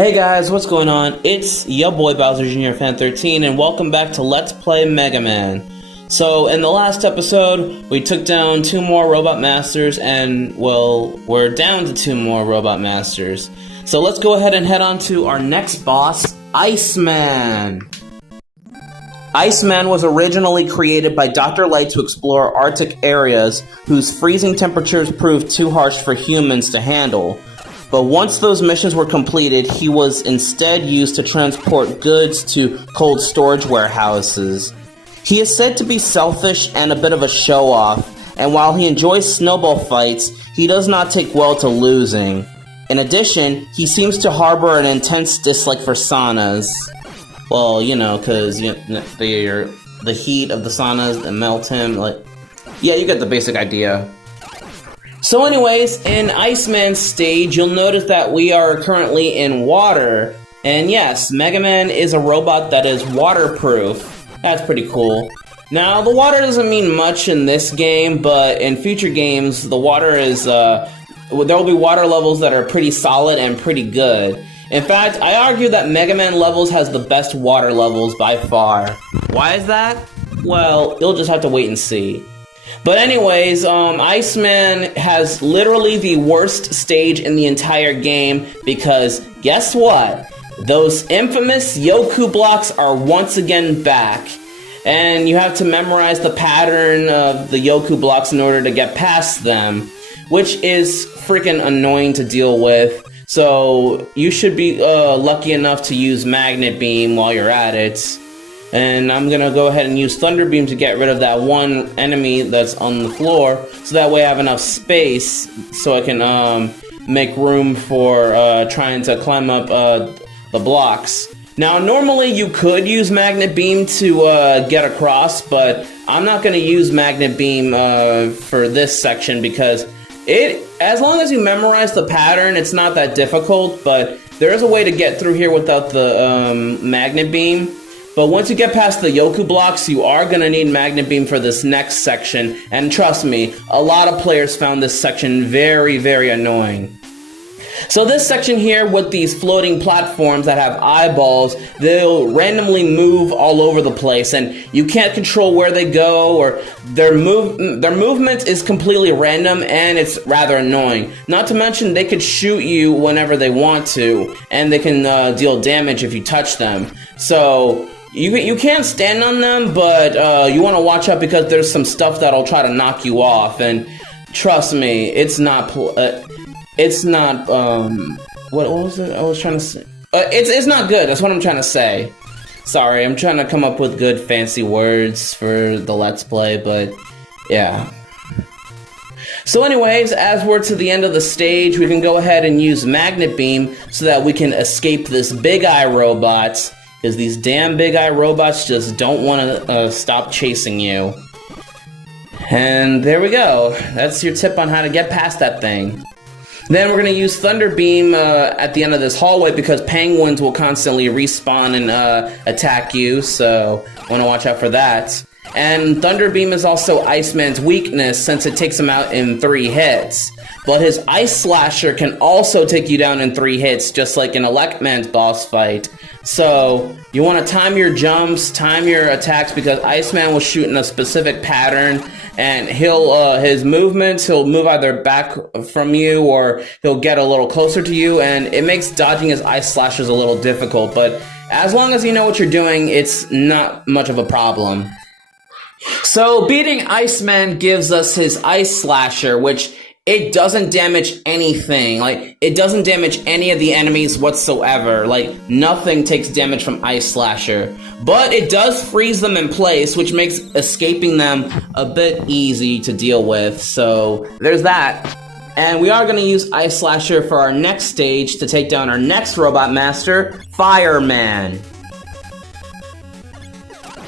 Hey guys, what's going on? It's your boy Bowser Jr. Fan 13 and welcome back to Let's Play Mega Man. So in the last episode, we took down 2 more Robot Masters and, well, we're down to 2 more Robot Masters. So let's go ahead and head on to our next boss, Iceman. Iceman was originally created by Dr. Light to explore Arctic areas whose freezing temperatures proved too harsh for humans to handle. But once those missions were completed, he was instead used to transport goods to cold storage warehouses. He is said to be selfish and a bit of a show-off, and while he enjoys snowball fights, he does not take well to losing. In addition, he seems to harbor an intense dislike for saunas. Well, you know, because the heat of the saunas that melt him, yeah, you get the basic idea. So anyways, in Iceman's stage, you'll notice that we are currently in water. And yes, Mega Man is a robot that is waterproof. That's pretty cool. Now, the water doesn't mean much in this game, but in future games, the water is, there will be water levels that are pretty solid and pretty good. In fact, I argue that Mega Man Levels has the best water levels by far. Why is that? Well, you'll just have to wait and see. But anyways, Iceman has literally the worst stage in the entire game because guess what? Those infamous Yoku blocks are once again back. And you have to memorize the pattern of the Yoku blocks in order to get past them, which is freaking annoying to deal with. So you should be lucky enough to use Magnet Beam while you're at it. And I'm gonna go ahead and use Thunder Beam to get rid of that one enemy that's on the floor, so that way I have enough space so I can make room for trying to climb up the blocks. Now, normally you could use Magnet Beam to get across, but I'm not gonna use Magnet Beam for this section because as long as you memorize the pattern, it's not that difficult, but there is a way to get through here without the Magnet Beam. But once you get past the Yoku blocks, you are going to need Magnet Beam for this next section. And trust me, a lot of players found this section very, very annoying. So this section here with these floating platforms that have eyeballs, they'll randomly move all over the place. And you can't control where they go, or their movement is completely random and it's rather annoying. Not to mention they could shoot you whenever they want to, and they can deal damage if you touch them. So you can't stand on them, but you want to watch out because there's some stuff that'll try to knock you off. And trust me, it's not. What was it? I was trying to say. It's not good. That's what I'm trying to say. Sorry, I'm trying to come up with good fancy words for the Let's Play, but yeah. So anyways, as we're to the end of the stage, we can go ahead and use Magnet Beam so that we can escape this Big Eye robot. Because these damn Big Eye robots just don't want to stop chasing you. And there we go. That's your tip on how to get past that thing. Then we're going to use Thunder Beam at the end of this hallway because penguins will constantly respawn and attack you. So want to watch out for that. And Thunder Beam is also Iceman's weakness since it takes him out in 3 hits. But his Ice Slasher can also take you down in 3 hits, just like in Electman's boss fight. So you want to time your jumps, time your attacks, because Iceman will shoot in a specific pattern, and his movements, he'll move either back from you or he'll get a little closer to you, and it makes dodging his Ice Slashers a little difficult. But as long as you know what you're doing, it's not much of a problem. So beating Iceman gives us his Ice Slasher, which it doesn't damage anything. Like, it doesn't damage any of the enemies whatsoever. Like, nothing takes damage from Ice Slasher. But it does freeze them in place, which makes escaping them a bit easy to deal with. So there's that. And we are going to use Ice Slasher for our next stage to take down our next Robot Master, Fireman.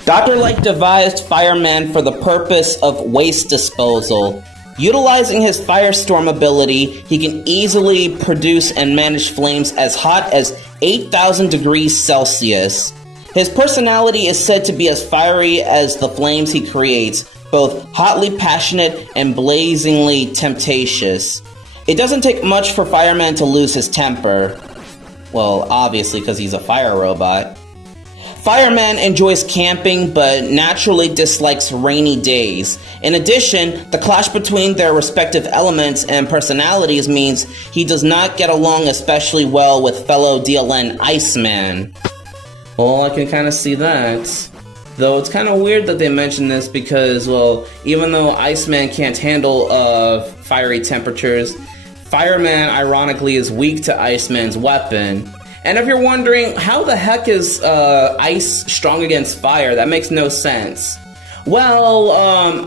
Dr. Light devised Fireman for the purpose of waste disposal. Utilizing his Firestorm ability, he can easily produce and manage flames as hot as 8,000 degrees Celsius. His personality is said to be as fiery as the flames he creates, both hotly passionate and blazingly temptatious. It doesn't take much for Fireman to lose his temper. Well, obviously because he's a fire robot. Fireman enjoys camping, but naturally dislikes rainy days. In addition, the clash between their respective elements and personalities means he does not get along especially well with fellow DLN Iceman. Well, I can kind of see that. Though it's kind of weird that they mention this because, well, even though Iceman can't handle fiery temperatures, Fireman ironically is weak to Iceman's weapon. And if you're wondering, how the heck is ice strong against fire? That makes no sense. Well,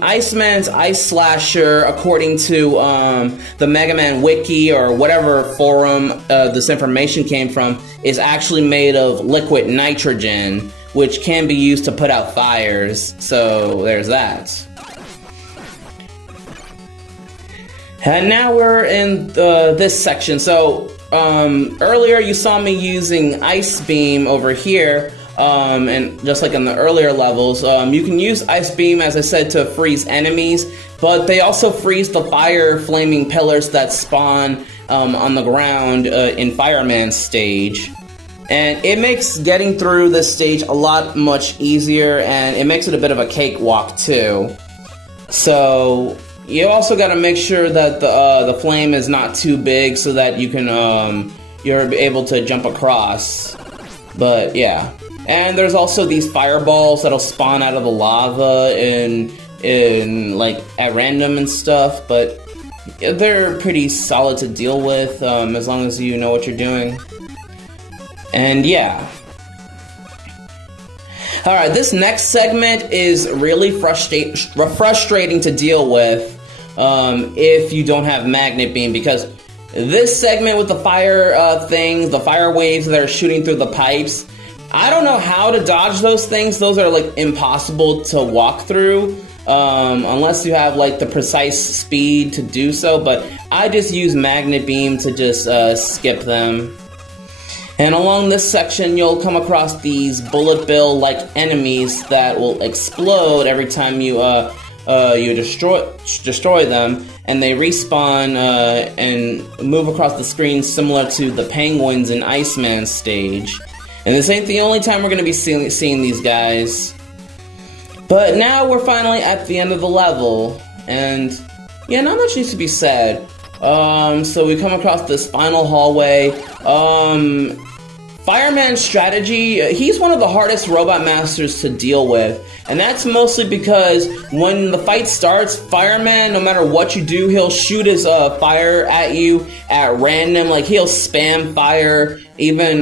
Iceman's Ice Slasher, according to the Mega Man Wiki or whatever forum this information came from, is actually made of liquid nitrogen, which can be used to put out fires. So there's that. And now we're in this section. So earlier you saw me using Ice Beam over here, and just like in the earlier levels, you can use Ice Beam, as I said, to freeze enemies, but they also freeze the fire flaming pillars that spawn on the ground in Fireman's stage. And it makes getting through this stage a lot much easier, and it makes it a bit of a cakewalk too. So you also got to make sure that the flame is not too big so that you can you're able to jump across. But yeah, and there's also these fireballs that'll spawn out of the lava in like at random and stuff, but they're pretty solid to deal with as long as you know what you're doing. And yeah. Alright, this next segment is really frustrating to deal with if you don't have Magnet Beam, because this segment with the fire things, the fire waves that are shooting through the pipes, I don't know how to dodge those things. Those are like impossible to walk through unless you have like the precise speed to do so, but I just use Magnet Beam to just skip them. And along this section, you'll come across these bullet bill-like enemies that will explode every time you destroy them, and they respawn and move across the screen similar to the penguins in Iceman's stage. And this ain't the only time we're going to be seeing these guys. But now we're finally at the end of the level, and yeah, not much needs to be said. So we come across this final hallway. Fireman's strategy, he's one of the hardest robot masters to deal with, and that's mostly because when the fight starts, Fireman, no matter what you do, he'll shoot his fire at you at random. Like, he'll spam fire, even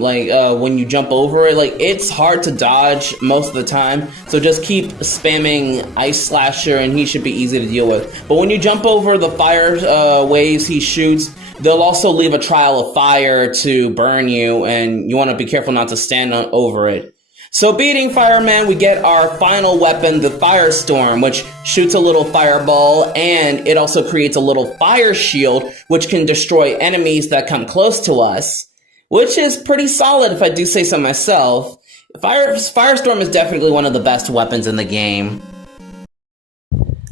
when you jump over it. Like, it's hard to dodge most of the time, so just keep spamming Ice Slasher and he should be easy to deal with. But when you jump over the fire waves he shoots, they'll also leave a trail of fire to burn you, and you want to be careful not to stand over it. So beating Fireman, we get our final weapon, the Firestorm, which shoots a little fireball, and it also creates a little fire shield, which can destroy enemies that come close to us, which is pretty solid if I do say so myself. Firestorm is definitely one of the best weapons in the game.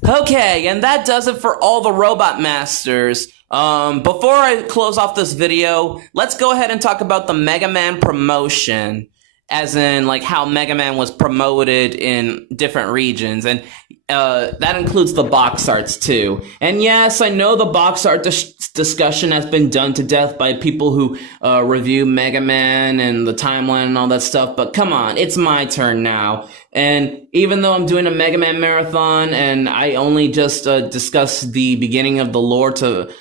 Okay, and that does it for all the Robot Masters. Before I close off this video, let's go ahead and talk about the Mega Man promotion, as in like how Mega Man was promoted in different regions, and that includes the box arts too. And yes, I know the box art discussion has been done to death by people who review Mega Man and the timeline and all that stuff, but come on, it's my turn now. And even though I'm doing a Mega Man marathon and I only just discussed the beginning of the lore to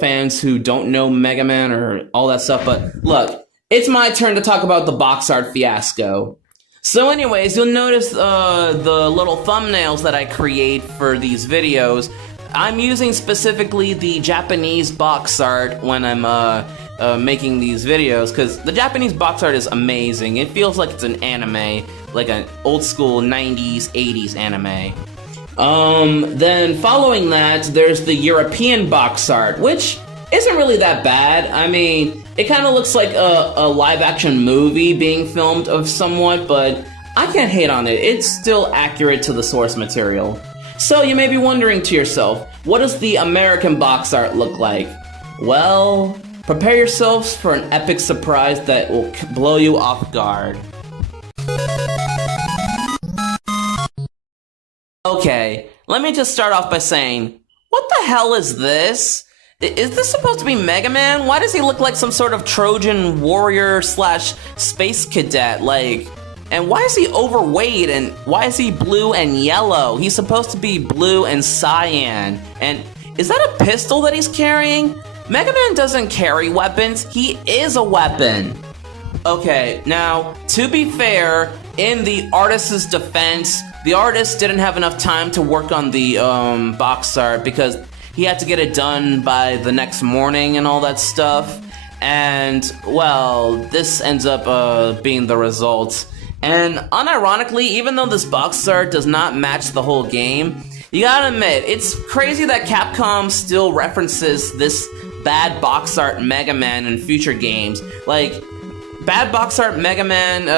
fans who don't know Mega Man or all that stuff, but look, it's my turn to talk about the box art fiasco. So anyways, you'll notice the little thumbnails that I create for these videos. I'm using specifically the Japanese box art when I'm making these videos, because the Japanese box art is amazing. It feels like it's an anime, like an old school 90s, 80s anime. Then following that, there's the European box art, which isn't really that bad. I mean, it kind of looks like a live-action movie being filmed of somewhat, but I can't hate on it. It's still accurate to the source material. So you may be wondering to yourself, what does the American box art look like? Well, Prepare yourselves for an epic surprise that will blow you off guard. Okay, let me just start off by saying, what the hell is this? Is this supposed to be Mega Man? Why does he look like some sort of Trojan warrior slash space cadet? Like, and why is he overweight and why is he blue and yellow? He's supposed to be blue and cyan. And is that a pistol that he's carrying? Mega Man doesn't carry weapons, he is a weapon. Okay, now, to be fair, in the artist's defense, the artist didn't have enough time to work on the box art because he had to get it done by the next morning and all that stuff. And, well, this ends up being the result. And unironically, even though this box art does not match the whole game, you gotta admit, it's crazy that Capcom still references this bad box art Mega Man in future games. Like, bad box art Mega Man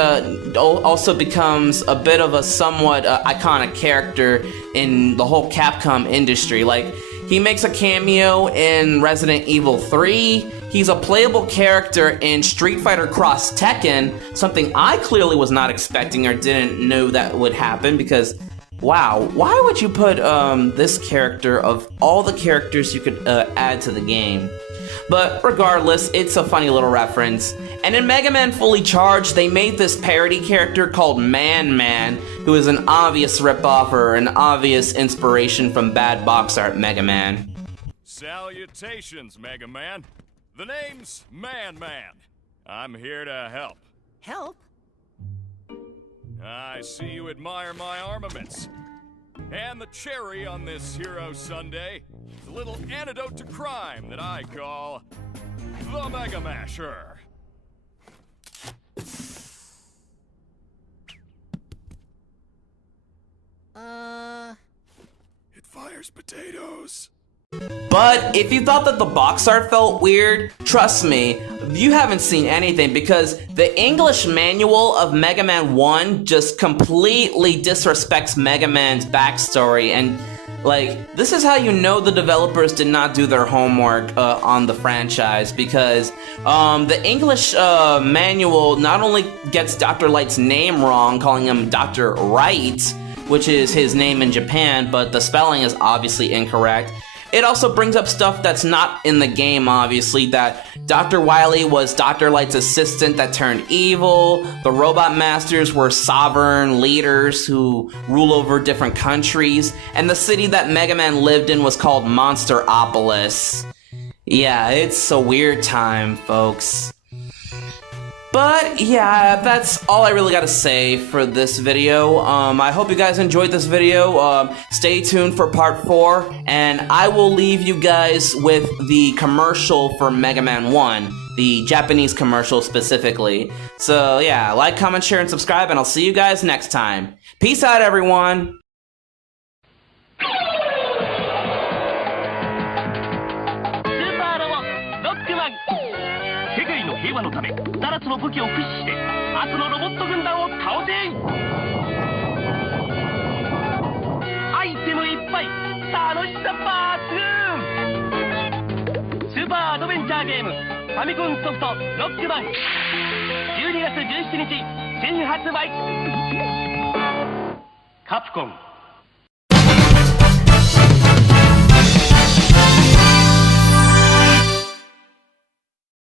also becomes a bit of a somewhat iconic character in the whole Capcom industry. Like, he makes a cameo in Resident Evil 3, he's a playable character in Street Fighter Cross Tekken, something I clearly was not expecting or didn't know that would happen because, wow, why would you put this character of all the characters you could add to the game? But regardless, it's a funny little reference. And in Mega Man Fully Charged, they made this parody character called Man, who is an obvious ripoff or an obvious inspiration from bad box art Mega Man. Salutations, Mega Man. The name's Man. I'm here to help. Help? I see you admire my armaments. And the cherry on this hero Sunday is a little antidote to crime that I call the Mega Masher. It fires potatoes. But if you thought that the box art felt weird, trust me, you haven't seen anything because the English manual of Mega Man 1 just completely disrespects Mega Man's backstory, and like, this is how you know the developers did not do their homework on the franchise, because the English manual not only gets Dr. Light's name wrong, calling him Dr. Wright, which is his name in Japan, but the spelling is obviously incorrect. It also brings up stuff that's not in the game, obviously, that Dr. Wily was Dr. Light's assistant that turned evil, the Robot Masters were sovereign leaders who rule over different countries, and the city that Mega Man lived in was called Monsteropolis. Yeah, it's a weird time, folks. But yeah, that's all I really gotta say for this video. I hope you guys enjoyed this video. Stay tuned for part 4, and I will leave you guys with the commercial for Mega Man 1, the Japanese commercial specifically. So yeah, like, comment, share, and subscribe, and I'll see you guys next time. Peace out, everyone! 平和のため7つの武器を駆使して悪のロボット軍団を倒せ。アイテムいっぱい、楽しさ抜群。スーパーアドベンチャーゲームファミコンソフトロックマン、12月17日新発売。カプコン